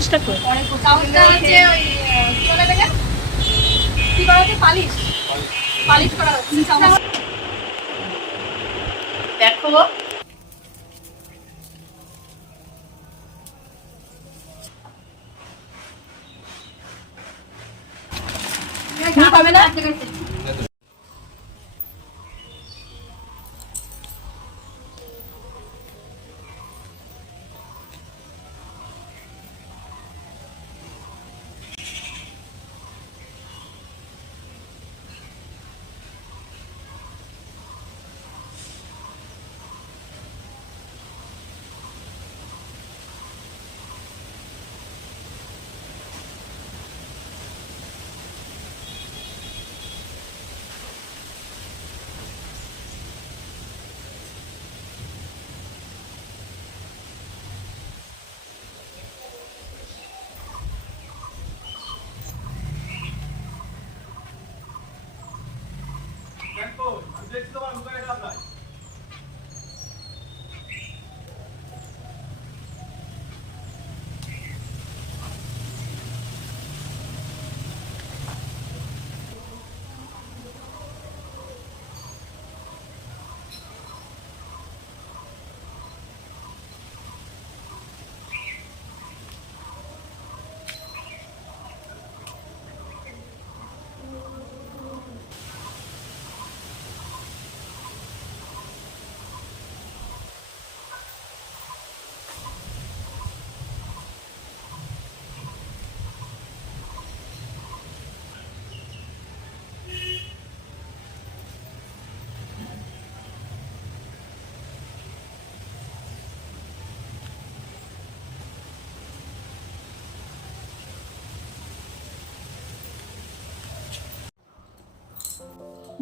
কাগজটা কই? হচ্ছে ওই কি বলে এটাকে? কি করা হচ্ছে পালিশ। পালিশ করা হচ্ছে। দেখো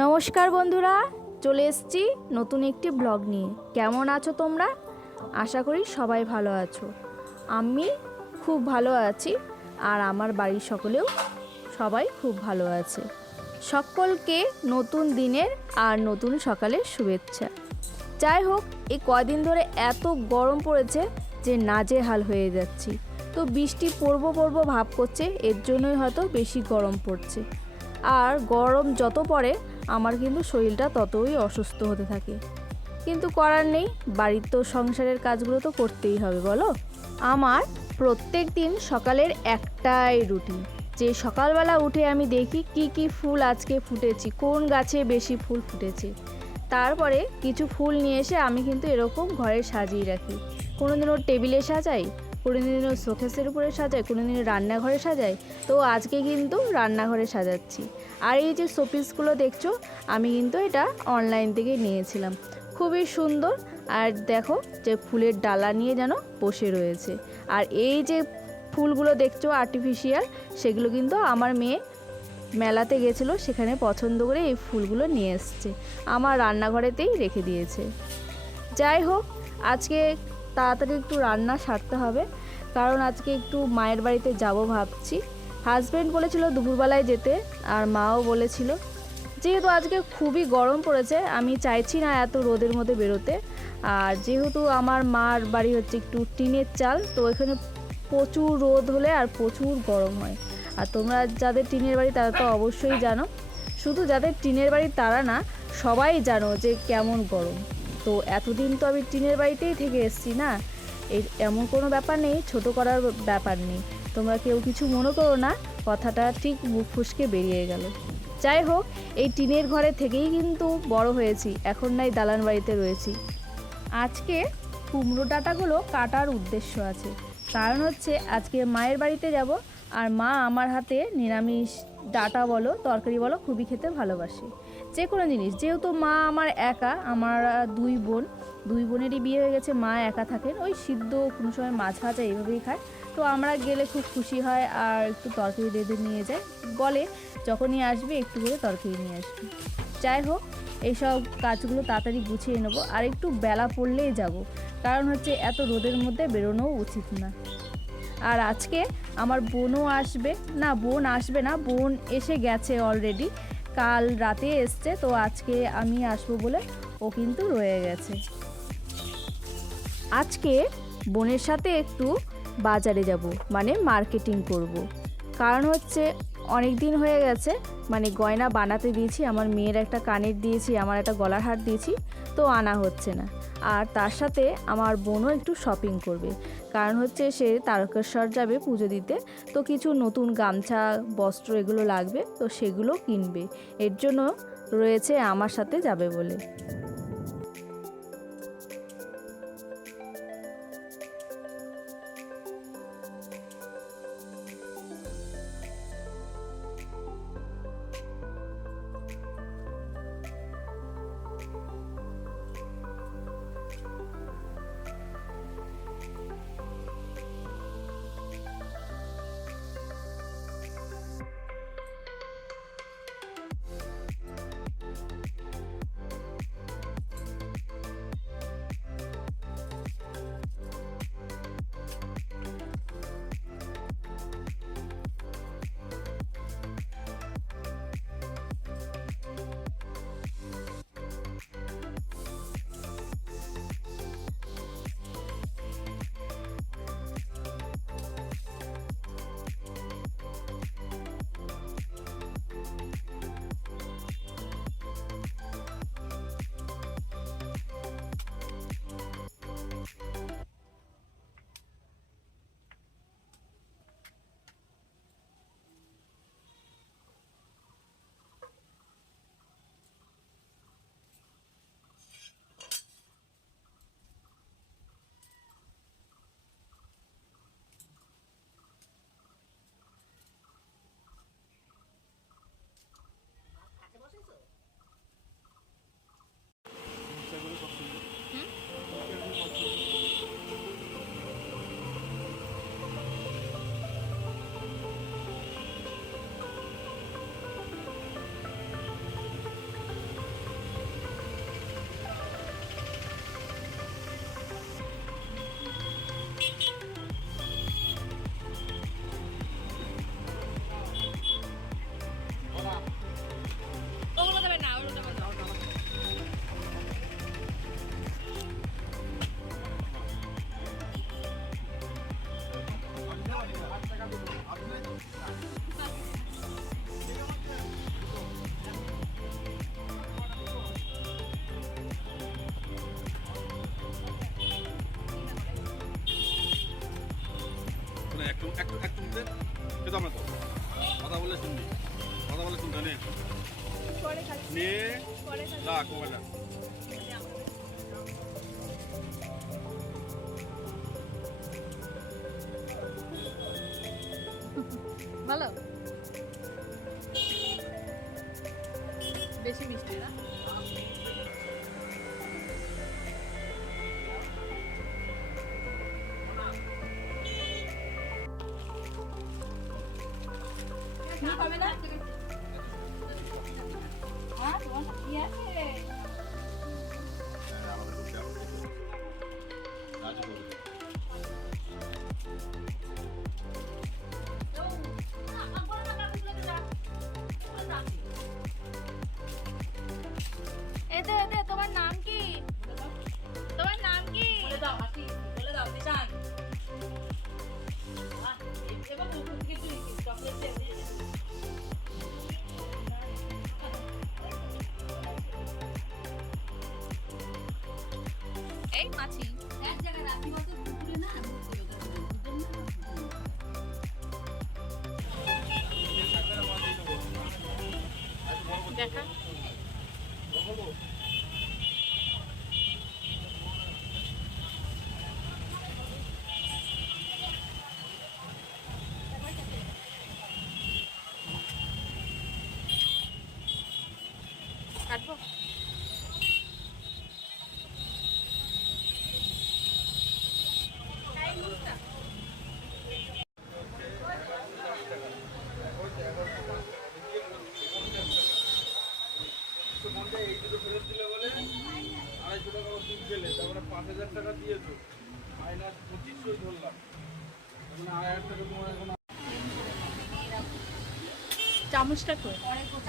নমস্কার বন্ধুরা, চলে এসেছি নতুন একটি ব্লগ নিয়ে। কেমন আছো তোমরা? আশা করি সবাই ভালো আছো। আমি খুব ভালো আছি আর আমার বাড়ির সকলেও সবাই খুব ভালো আছে। সকলকে নতুন দিনের আর নতুন সকালের শুভেচ্ছা। যাই হোক, এই কয়দিন ধরে এত গরম পড়েছে যে নাজেহাল হয়ে যাচ্ছি। তো বৃষ্টি পড়ব পড়ব ভাব করছে, এর জন্যই হয়তো বেশি গরম পড়ছে। আর গরম যত পড়ে আমার কিন্তু শরীরটা ততই অসুস্থ হতে থাকে। কিন্তু করার নেই, বাড়ির তো সংসারের কাজগুলো তো করতেই হবে, বলো? আমার প্রত্যেক দিন সকালের একটাই রুটিন, যে সকালবেলা উঠে আমি দেখি কি কি ফুল আজকে ফুটেছি, কোন গাছে বেশি ফুল ফুটেছে। তারপরে কিছু ফুল নিয়ে এসে আমি কিন্তু এরকম ঘরে সাজিয়ে রাখি। কোনো দিনও টেবিলে সাজাই কোনো দিনও শোকেসের উপরে সাজাই কোনো দিনও রান্নাঘরে সাজাই তো আজকে কিন্তু রান্নাঘরে সাজাচ্ছি। আর এই যে শোপিসগুলো দেখছ, আমি কিন্তু এটা অনলাইন থেকে নিয়েছিলাম। খুবই সুন্দর, আর দেখো যে ফুলের ডালা নিয়ে যেন বসে রয়েছে। আর এই যে ফুলগুলো দেখছ আর্টিফিশিয়াল সেগুলো কিন্তু আমার মেয়ে মেলাতে গেছিল, সেখানে পছন্দ করে এই ফুলগুলো নিয়ে এসছে। আমার রান্নাঘরেতেই রেখে দিয়েছে। যাই হোক, আজকে তাড়াতাড়ি একটু রান্না সারতে হবে। কারণ আজকে একটু মায়ের বাড়িতে যাব ভাবছি। হাজব্যান্ড বলেছিল দুপুরবেলায় যেতে, আর মাও বলেছিল, যেহেতু আজকে খুবই গরম পড়েছে, আমি চাইছি না এত রোদের মধ্যে বেরোতে। আর যেহেতু আমার মার বাড়ি হচ্ছে একটু টিনের চাল, তো এখানে প্রচুর রোদ হলে আর প্রচুর গরম হয়। আর তোমরা যাদের টিনের বাড়ি, তারা তো অবশ্যই জানো। শুধু যাদের টিনের বাড়ি, তারা না, সবাই জানো যে কেমন গরম। তো এতদিন তো আমি টিনের বাড়িতেই থেকে এসেছি না। এই এমন কোনো ব্যাপার নেই, ছোট করার ব্যাপার নেই। তোমরা কেউ কিছু মনে করো না, কথাটা ঠিক মুখ ফুসকে বেরিয়ে গেল। যাই হোক, এই টিনের ঘরে থেকেই কিন্তু বড় হয়েছি, এখন নাই দালান বাড়িতে রয়েছি। আজকে কুমড়ো ডাঁটাগুলো কাটার উদ্দেশ্য আছে। কারণ হচ্ছে, আজকে মায়ের বাড়িতে যাব, আর মা আমার হাতে নিরামিষ ডাটা বলো, তরকারি বলো, খুবই খেতে ভালোবাসে। যে কোনো জিনিস, যেহেতু মা আমার একা, আমার দুই বোন, দুই বোনেরই বিয়ে হয়ে গেছে, মা একা থাকেন, ওই সিদ্ধ কোনো সময় মাছ ভাজা এইভাবেই খায়। তো আমরা গেলে খুব খুশি হয় আর একটু তরকারি বেঁধে নিয়ে যায় বলে যখনই আসবে একটু করে তরকারি নিয়ে আসবে। যাই হোক, এইসব কাজগুলো তাড়াতাড়ি গুছিয়ে নেব। আর একটু বেলা পড়লেই যাব। কারণ হচ্ছে এত রোদের মধ্যে বেরোনোও উচিত না। আর আজকে আমার বোনও আসবে। না, বোন আসবে না, বোন এসে গেছে অলরেডি কাল রাতে এসছে, তো আজকে আমি আসব বলে ও কিন্তু রয়ে গেছে আজকে বোনের সাথে একটু বাজারে যাব মানে মার্কেটিং করব। কারণ হচ্ছে অনেক দিন হয়ে গেছে মানে গয়না বানাতে দিয়েছি, আমার মেয়ের একটা কানের দিয়েছি, আমার একটা গলার হার দিয়েছি, তো আনা হচ্ছে না আর তার সাথে আমার বোনও একটু শপিং করবে। কারণ হচ্ছে সে তারকেশ্বর যাবে পুজো দিতে। তো কিছু নতুন গামছা, বস্ত্র এগুলো লাগবে, তো সেগুলো কিনবে। এর জন্য রয়েছে আমার সাথে যাবে বলে। কথা বলে শুনতে নে নে রাখ মোবাইলটা ভালো? বেশি মিষ্টি না? এই মাছি টাকা মাইনাস পঁচিশশোই ধরলাম মানে আড়াই হাজার টাকা তোমার এখন চামচটা কই?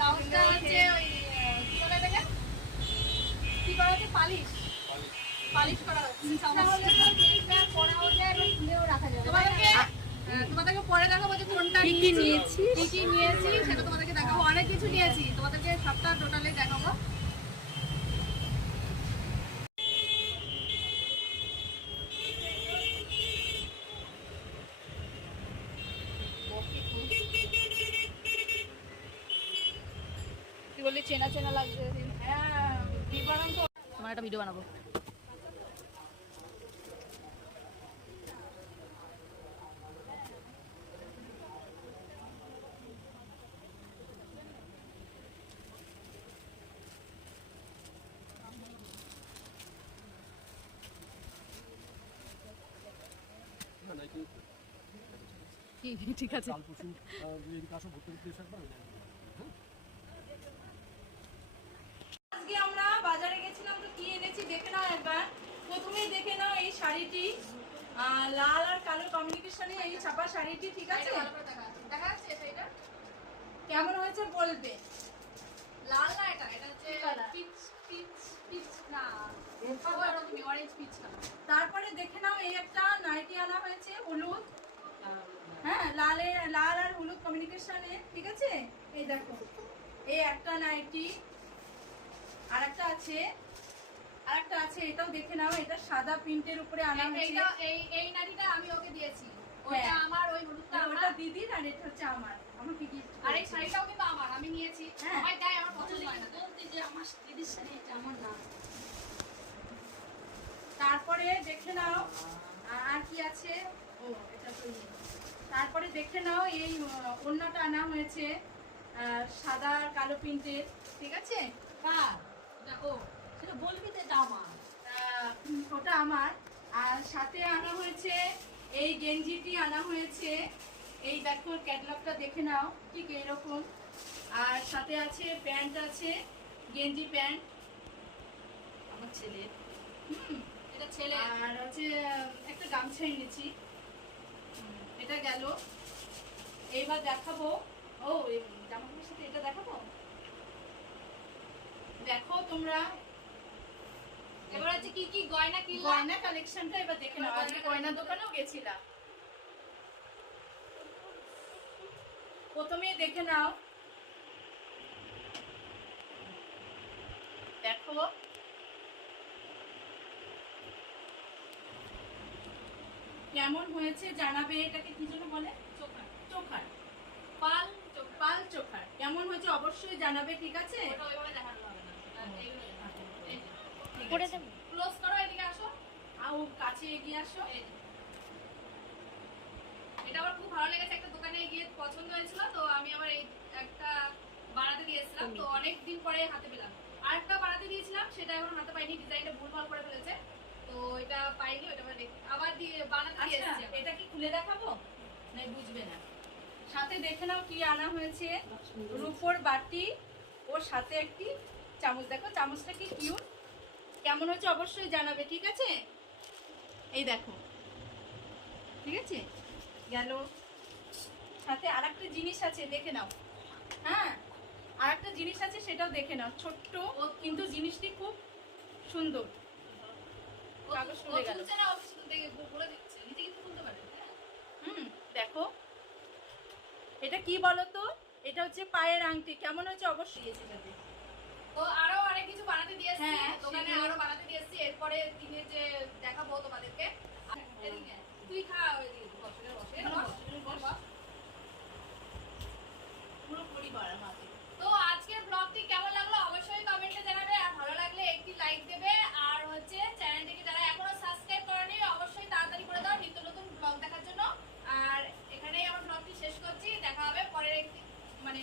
চামচটা হচ্ছে ওই কি বলে এটাকে? কি করা হচ্ছে? পালিশ। পালিশ করা হচ্ছে। চামচটা পড়া হলে খুলেও রাখা যাবে। তোমাদেরকে তোমাদেরকে পরে দেখাবো যে কোনটা কি কি নিয়েছি কি নিয়েছি সেটা তোমাদেরকে দেখাবো। অনেক কিছু নিয়েছি। তোমাদেরকে সবটা টোটালি দেখাবো। বললি চেনা চেনা লাগছে। হ্যাঁ তোমার একটা ভিডিও বানাবো। ঠিক আছে। আজকে আমরা বাজারে গেছিলাম তো কি এনেছি দেখে নাও একবার। প্রথমেই দেখে নাও এই শাড়িটি। লাল আর কালো কমিউনিকেশনে এই ছাপা শাড়িটি ঠিক আছে? দেখা যাচ্ছে। সেইটা কেমন হয়েছে বলবে? লাল না এটা? এটা হচ্ছে পিচ পিচ পিচ না। অরেঞ্জ পিচ তারপরে দেখে নাও এই একটা নাইটি আনা হয়েছে হলুদ। হ্যাঁ লালে লাল আর হলুদ কমিউনিকেশনে ঠিক আছে? এই দেখো এই একটা নাইটি। আর একটা আছে আর একটা আছে এটাও দেখে নাও এটা সাদা প্রিন্টের উপরে আনা হয়েছে। এইটা এই এই আমি ওকে দিয়েছি। ওটা হ্যাঁ। আমার ওই হলুদটা আমার ওটা দিদির আর এটা হচ্ছে আমার। আমার কি আর এই শাড়িটাও কিন্তু আমার আমি নিয়েছি। হ্যাঁ। সবাই দেয় আমার পছন্দ হয় না। বলতে যে আমার দিদির শাড়ি এটা আমার না। তারপরে দেখে নাও আর কি আছে? ও এটা তো ইয়ে। তারপরে দেখে নাও এই অন্যটা আনা হয়েছে আহ, সাদা আর কালো প্রিন্টের। ঠিক আছে? কার? ও। বলবি তো এটা আমার। ওটা আমার। আর সাথে আনা হয়েছে এই গেঞ্জিটি আনা হয়েছে। এই দেখো ক্যাটলগটা দেখে নাও ঠিক এইরকম। আর সাথে আছে প্যান্ট আছে গেঞ্জি প্যান্ট। আমার ছেলে। হুম এটা ছেলে। আর হচ্ছে একটা গামছা এনেছি। এটা গেল। এইবার দেখাবো। ও এই জামা কাপড়ের সাথে এটা দেখাবো? দেখো তোমরা এবার হচ্ছে কি কি গয়না কিনলাম গয়না কালেকশনটা এবার দেখে নাও। আজকে গয়না দোকানেও গেছিলাম। প্রথমেই দেখে নাও। দেখো। কেমন হয়েছে জানাবে? এটাকে কি জন্য বলে? চোখা চোখার। পাল পাল চোখার। কেমন হয়েছে অবশ্যই জানাবে ঠিক আছে? ওইভাবে দেখানো হবে না আর এইভাবে দেখানো হবে। এই যে। করে দেবো। ক্লোজ করো এদিকে আসো। আও কাছে এগিয়ে আসো। এটা আমার খুব ভালো লেগেছে একটা দোকানে গিয়ে পছন্দ হয়েছিল তো আমি আবার এই একটা বানাতে দিয়েছিলাম তো অনেক দিন পরে হাতে পেলাম। আরেকটা বানাতে দিয়েছিলাম সেটা এখন হাতে পাইনি ডিজাইনটা ভুলভাল করে ফেলেছে তো এটা পাইনি ওটা আবার আবার দিয়ে বানাতে আচ্ছা দিয়েছি এটা কি খুলে দেখাবো? না বুঝবে না। সাথে দেখে নাও কি আনা হয়েছে। রূপোর বাটি ওর সাথে একটি চামচ। দেখো চামচটা কি কিউট কেমন হচ্ছে অবশ্যই জানাবে ঠিক আছে? এই দেখো। ঠিক আছে? গেল। সাথে আর একটা জিনিস আছে দেখে নাও। হ্যাঁ? আর একটা জিনিস আছে সেটাও দেখে নাও। ছোট্ট কিন্তু জিনিসটি খুব সুন্দর। কাগজ গেল। দেখে। হুম এটা কি বলো তো এটা হচ্ছে পায়ের আংটি। কেমন হচ্ছে অবশ্যই? এসে যাবে তো আরও অনেক কিছু বানাতে দিয়েছি হ্যাঁ, দোকানে আরও বানাতে দিয়েছি এরপরে দিনে যে দেখাবো তোমাদেরকে। আর এদিকে আয়। তুই খা ওইদিকে বস, এখানে বস, এখানে বস, এখানে বস, বস। পুরো পরিবার আমাকে তো আজকের ব্লগটি কেমন লাগল অবশ্যই কমেন্টে জানাবে। আর ভালো লাগলে একটি লাইক দেবে। আর হচ্ছে চ্যানেলটিকে যারা এখনও সাবস্ক্রাইব করেনি অবশ্যই তাড়াতাড়ি করে দাও নিত্য নতুন ব্লগ দেখার জন্য। আর এখানেই আমার ব্লগটি শেষ করছি। দেখা হবে পরের একটি মানে